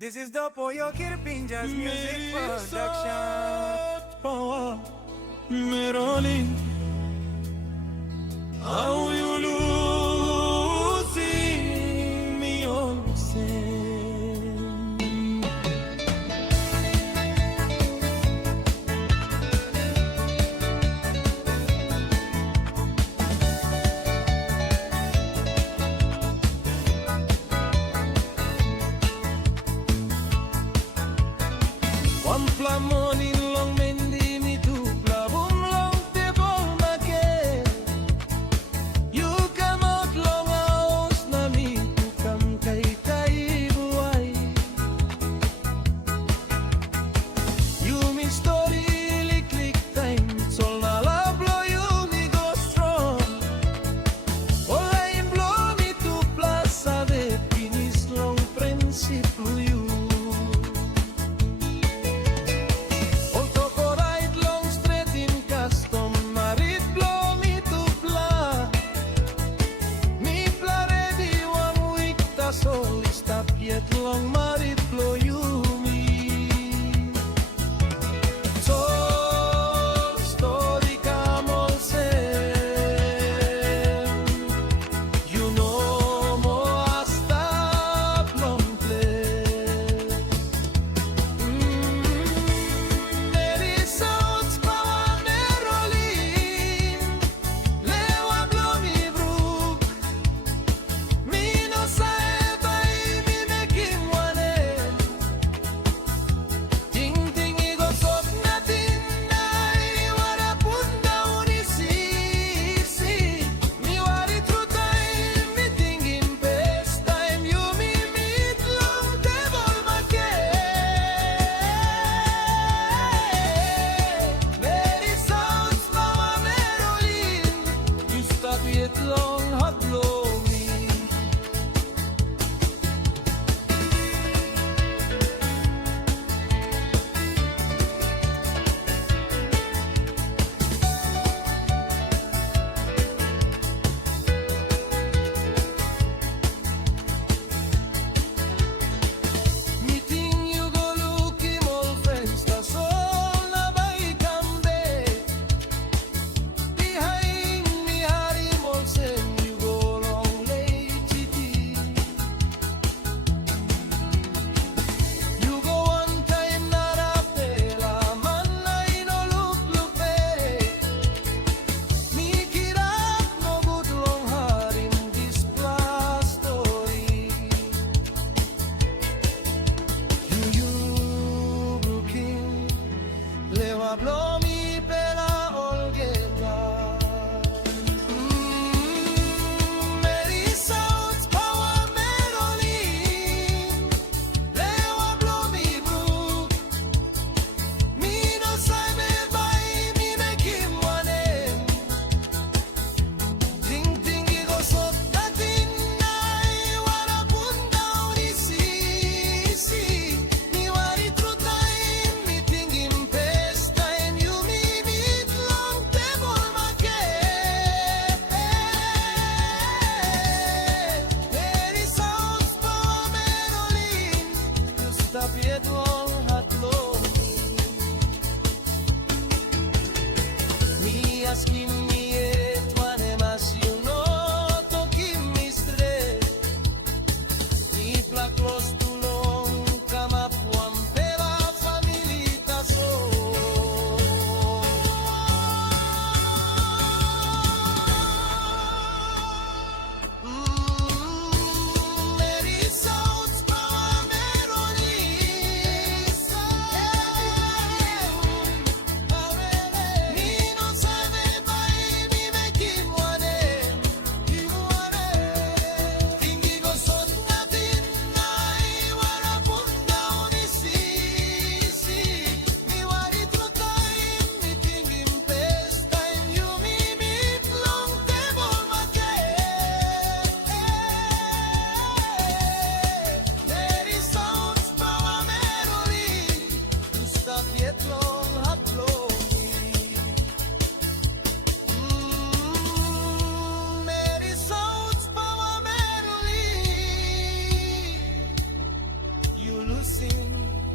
This is the Pollo Kirpinjas Music Production. Power, Meroli, how you losing me on sin. One fly morning long mendi mi tu plabum long te bol make. You come out long hours na mi tu kam kay kay buhay. You mean story lik time sol na la blow you mi go strong. Wala in blow mi tu plaza de finis long principle you. Long marit blow you me. So story come all same. You know mo hasta long play. Mary sounds power Merolin. Lewa blow me brook. Me no say long hot blow me. Meeting you go look him all friends, that's all na bay kambe. Behind me hari mol sen you go long late city. You go one time na rapela man na ino look me kirap no good long hari in this plus story. You looking lewa blow me pela olgeta. Mary sounds power Merolin. Lewa blow me brook. Me no sabe by me make him one end. Ting go so that in night wanna put down easy. Me worry through time, me thinking best time. You me meet long table market. Mary sounds power Merolin. You stop yet long hot blow me asking me it one mas you know to give me stress. Tipla close to long kama puan pela familita so. Mary sounds power Merolin. Me no sabe by will sing.